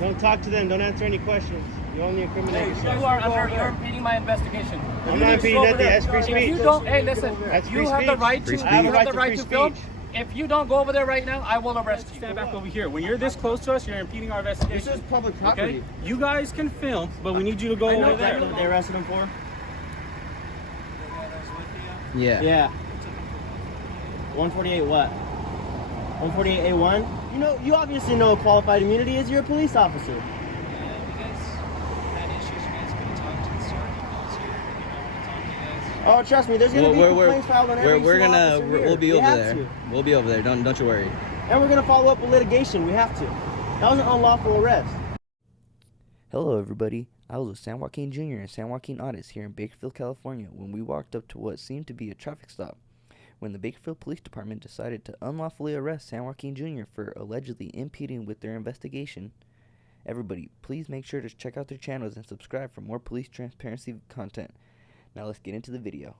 Don't talk to them. Don't answer any questions. You only incriminate yourself. You're impeding my investigation. I'm not impeding nothing. That's free speech. If you don't, hey, listen. That's free You have the speech. right to. I have a right to free film. speech. If you don't go over there right now, I will arrest you. Stand back over here. When you're this close to us, you're impeding our investigation. This is public property. Okay? You guys can film, but we need you to go over there. Exactly what they arrested him for. Yeah. Yeah. 148 what? 148A1? You know, you obviously know what qualified immunity is. You're a police officer. Yeah, you guys had issues. You guys could have talked to the sergeant who's here. Oh, trust me, there's gonna be complaints filed on every single officer here. We'll be We over have there. to. We'll be over there. Don't you worry. And we're gonna follow up with litigation. We have to. That was an unlawful arrest. Hello everybody, I was with San Joaquin Junior and San Joaquin Audits here in Bakersfield, California when we walked up to what seemed to be a traffic stop. When the Bakersfield Police Department decided to unlawfully arrest San Joaquin Junior for allegedly impeding with their investigation. Everybody, please make sure to check out their channels and subscribe for more police transparency content. Now let's get into the video.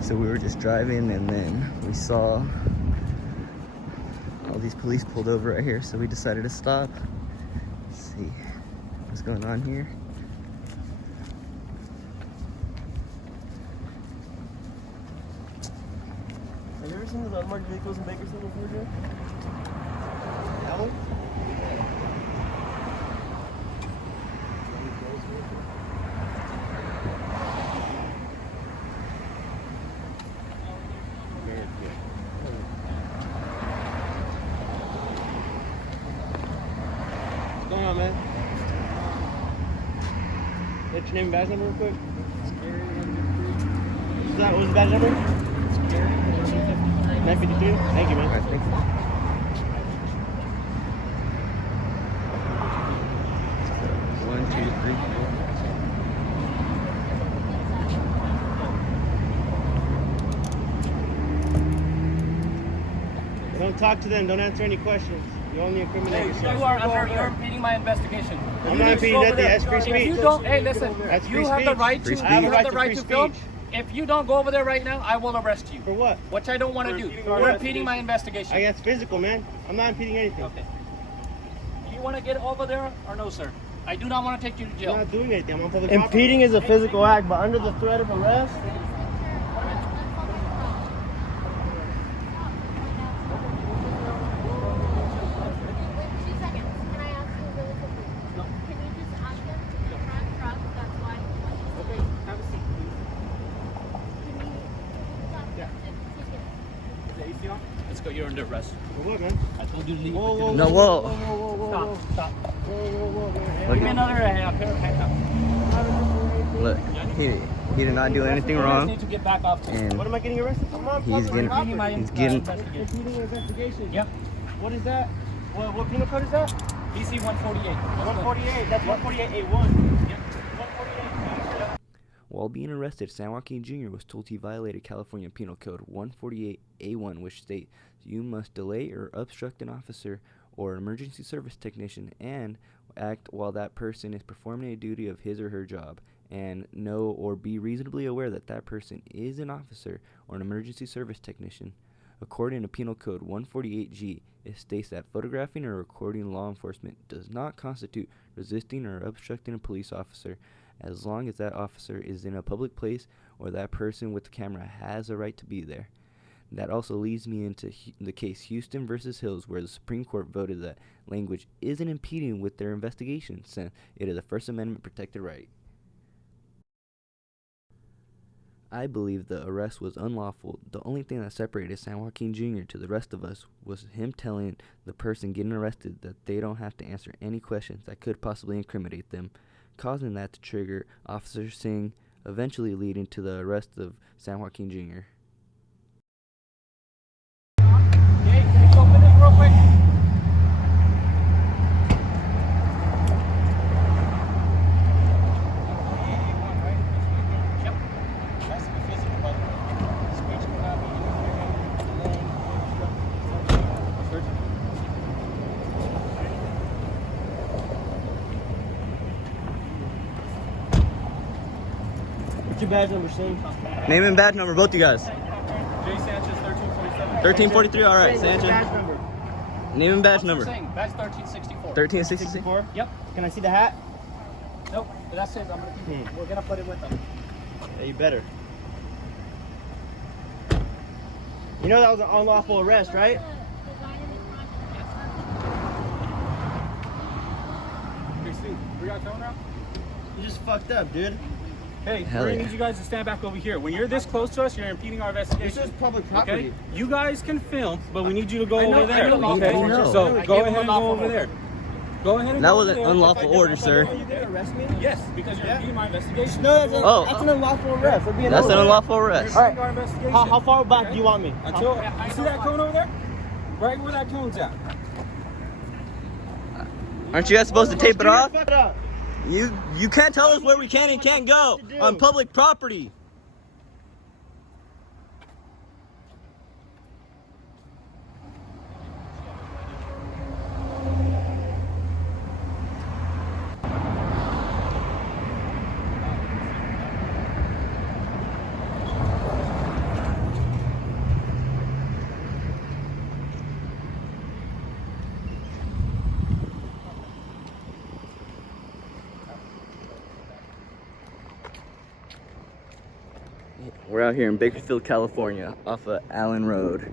So we were just driving and then we saw all these police pulled over right here, so we decided to stop. Let's see what's going on here. Have you ever seen those unmarked vehicles in Bakersfield before, Joe? That one? What's going on, man? What's your name and badge number real quick? What was the badge number? 953? Thank you, man. Alright, thank you. One, two, three, four. Don't talk to them. Don't answer any questions. You only incriminate yourself. You're impeding my investigation. I'm not impeding nothing. That's free speech. If you don't, hey, listen. That's free You have the speech. right to. Free I have a You right have the to right free to film. speech. If you don't go over there right now, I will arrest you. For what? Which I don't want to do. You're impeding my investigation. I guess physical, man. I'm not impeding anything. Okay. Do you want to get over there or no, sir? I do not want to take you to I'm jail. not doing anything. I'm on public Impeding is a physical act, but under the threat of arrest, Let's go. You're under arrest. For what, man? I told you to leave. Whoa, No, whoa. Stop. Look, Give me another pair of handcuffs. look, he did not do anything You guys wrong, need to get back off. and What am I getting arrested for? I'm on he's public getting, property. he's getting, Impeding an investigation. Yep. What is that? What penal code is that? DC 148. 148. That's 148A1. Yep. 148. While being arrested, San Joaquin Jr. was told he violated California Penal Code 148A1, which states you must delay or obstruct an officer or emergency service technician and act while that person is performing a duty of his or her job, and know or be reasonably aware that that person is an officer or an emergency service technician. According to Penal Code 148G, it states that photographing or recording law enforcement does not constitute resisting or obstructing a police officer, as long as that officer is in a public place or that person with the camera has a right to be there. That also leads me into the case Houston versus Hills, where the Supreme Court voted that language isn't impeding with their investigation, since it is a First Amendment protected right. I believe the arrest was unlawful. The only thing that separated San Joaquin Jr. to the rest of us was him telling the person getting arrested that they don't have to answer any questions that could possibly incriminate them, causing that to trigger Officer Singh, eventually leading to the arrest of San Joaquin Jr. Okay, can you open it real quick? What's your badge number, Shane? Name and badge number, both you guys. J. Sanchez, 1347. 1343. All right, What's your Sanchez. badge number? Name and badge Officer number. Singh, badge 1364. 1366. 64? Yep. Can I see the hat? Nope. That's it. We're gonna put it with them. Yeah, you better. You know that was an unlawful arrest, right? Hey, Steve, we got coming out? You just fucked up, dude. Hey, Hell we're gonna yeah. need you guys to stand back over here. When you're this close to us, you're impeding our This investigation. is public property. Okay? You guys can film, but we need you to go I know- over there. I know lawful Okay? order. So I go gave him ahead a and go lawful over order. there. Go ahead and That go was over an there. unlawful order, sir. Are you gonna arrest me? Yes, because you're Yeah. impeding my investigation. No, Oh. that's an unlawful arrest. That'd be That's an order. unlawful You're arrest. impeding All our investigation. How far back Okay? do you want me? Until you see that cone over there? Right where that cone's at. Aren't you guys supposed to tape it off? Fuck it up. You can't tell us where we can and can't go on public property. We're out here in Bakersfield, California, off of Allen Road.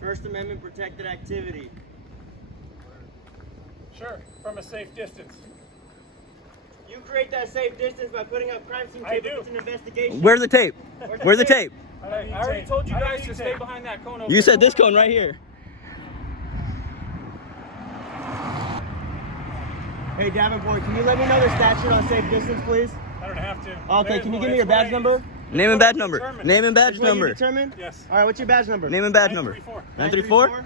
First Amendment protected activity. Sure, from a safe distance. You create that safe distance by putting up crime scene tape. It's an investigation. Where's the tape? Where's the tape? I already told you guys to stay behind that cone over You there. said this cone right here. Hey Davenport, can you let me know the statute on safe distance, please? I don't have to. Okay, can you give me your badge number? Name and badge number. Name and badge Is what you number. determined? Yes. All right, what's your badge number? Name and badge number. 934?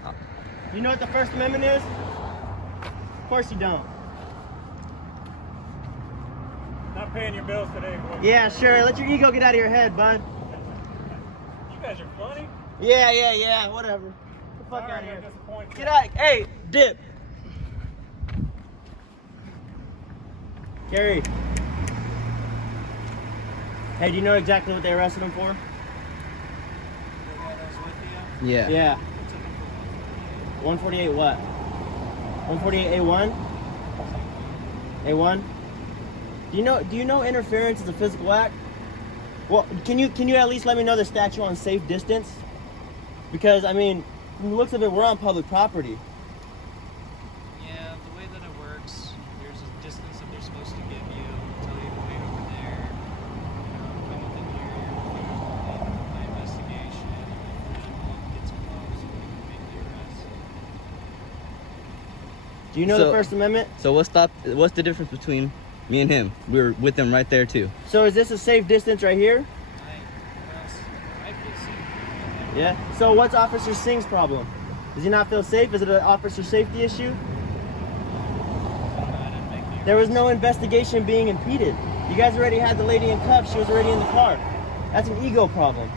You know what the First Amendment is? Of course you don't. Not paying your bills today, boy. Yeah, sure. Let your ego get out of your head, bud. You guys are funny. Yeah. Whatever. Get the fuck out of here. Disappointed. Get out. Hey, dip. Gary. Hey, do you know exactly what they arrested him for? Yeah. Yeah. 148 what? 148 A1? A1? Do you know interference is a physical act? Well, can you at least let me know the statute on safe distance? Because I mean, from the looks of it, we're on public property. Yeah, the way that it works, there's a distance that they're supposed to give you, tell you to wait over there, come within here, my investigation, and then when it gets close, you can make the arrest. Do you know So- the First Amendment? So what's the difference between me and him? We were with them right there too. So is this a safe distance right here? I feel safe. Yeah. So what's Officer Singh's problem? Does he not feel safe? Is it an officer safety issue? I didn't make the There was no investigation being impeded. You guys already had the lady in cuffs. She was already in the car. That's an ego problem.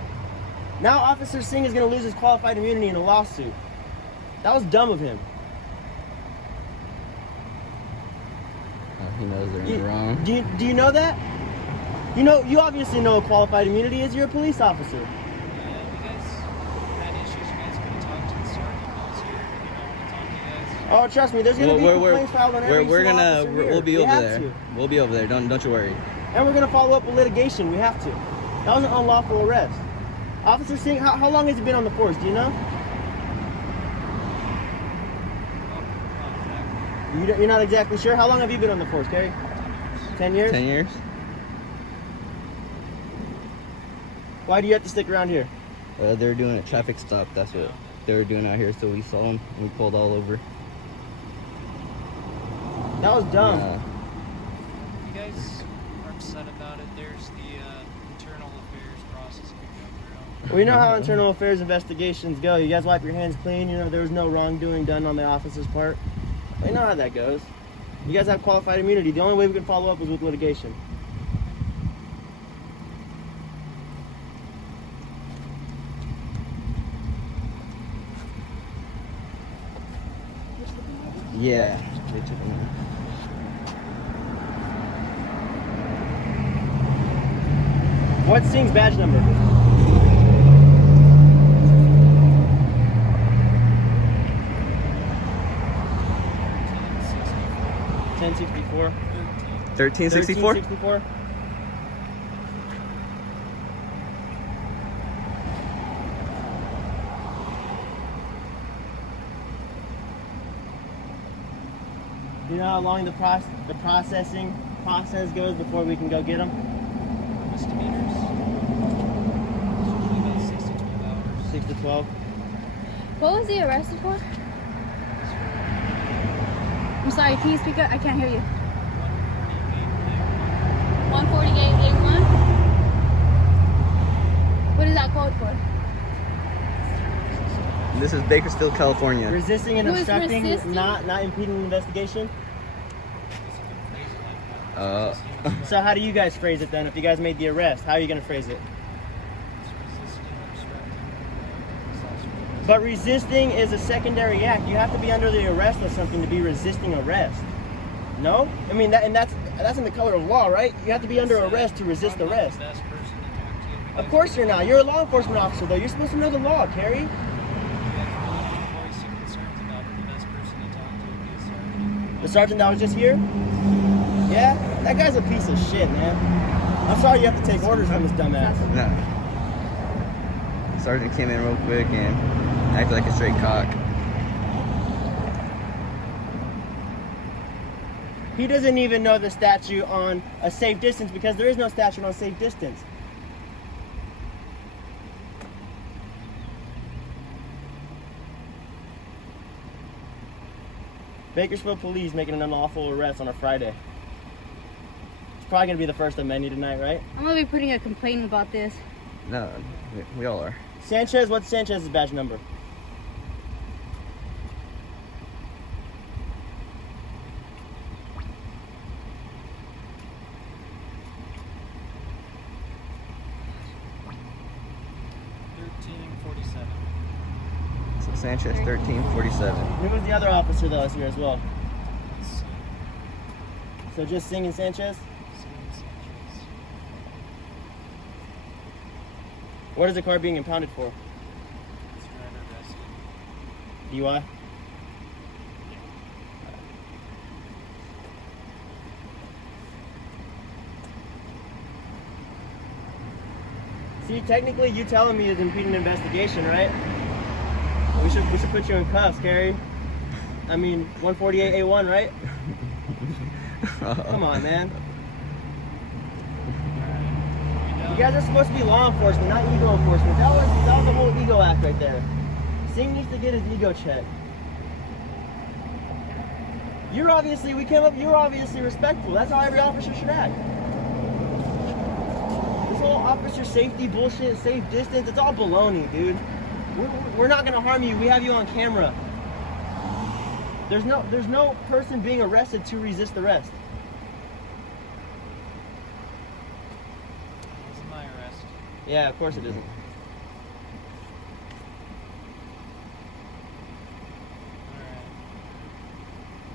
Now Officer Singh is going to lose his qualified immunity in a lawsuit. That was dumb of him. Oh, he knows they're wrong. Do you know that? You obviously know what qualified immunity is. You're a police officer. Yeah, if you guys had issues, you guys could have talked to the sergeant who's here. You know, want to talk to you guys. Oh, trust me. There's going to be complaints filed on every single officer here. We'll be We over have there. to. We'll be over there. Don't you worry. And we're going to follow up with litigation. We have to. That was an unlawful arrest. Officer Singh, how long has he been on the force? Do you know? You're not exactly sure? How long have you been on the force, Gary? 10 years? 10 years? Why do you have to stick around here? They were doing a traffic stop. That's what they were doing out here. So we saw them and we pulled all over. That was dumb. If you guys are upset about it, there's the internal affairs process you can go through. Well, you know how internal affairs investigations go. You guys wipe your hands clean. You know there was no wrongdoing done on the officer's part. Well, you know how that goes. You guys have qualified immunity. The only way we can follow up is with litigation. Yeah. They took him. What's Singh's badge number? $10.64. 1364. $13.64. You know how long the processing process goes before we can go get them? Misdemeanors. Usually about 6 to 12 hours. 6 to 12. What was he arrested for? I'm sorry, can you speak up? I can't hear you. 148A1? What is that code for? This is Bakersfield, California. Resisting and Who is obstructing, resisting? not impeding an investigation. Uh, So how do you guys phrase it then? If you guys made the arrest, how are you going to phrase it? But resisting is a secondary act. You have to be under the arrest of something to be resisting arrest. No? I mean, that's in the color of law, right? You have to be under arrest to resist arrest. Of course you're not. You're a law enforcement officer, though. You're supposed to know the law, Carrie. The sergeant that was just here? Yeah? That guy's a piece of shit, man. I'm sorry you have to take orders from this dumbass. no. Sergeant came in real quick and acted like a straight cock. He doesn't even know the statute on a safe distance because there is no statute on safe distance. Bakersfield police making an unlawful arrest on a Friday. It's probably gonna be the first of many tonight, right? I'm gonna be putting a complaint about this. No, we all are. Sanchez, what's Sanchez's badge number? So Sanchez, 1347. Who was the other officer that was here as well? So just Singh and Sanchez? What is the car being impounded for? DUI? See, technically you telling me is impeding investigation, right? We should put you in cuffs, Carrie. I mean, 148A1, right? Come on, man. You guys are supposed to be law enforcement, not ego enforcement. That was the whole ego act right there. Singh needs to get his ego checked. You're obviously respectful. That's how every officer should act. This whole officer safety bullshit, safe distance, it's all baloney, dude. We're not gonna harm you. We have you on camera. There's no person being arrested to resist arrest. Wasn't my arrest. Yeah, of course it isn't.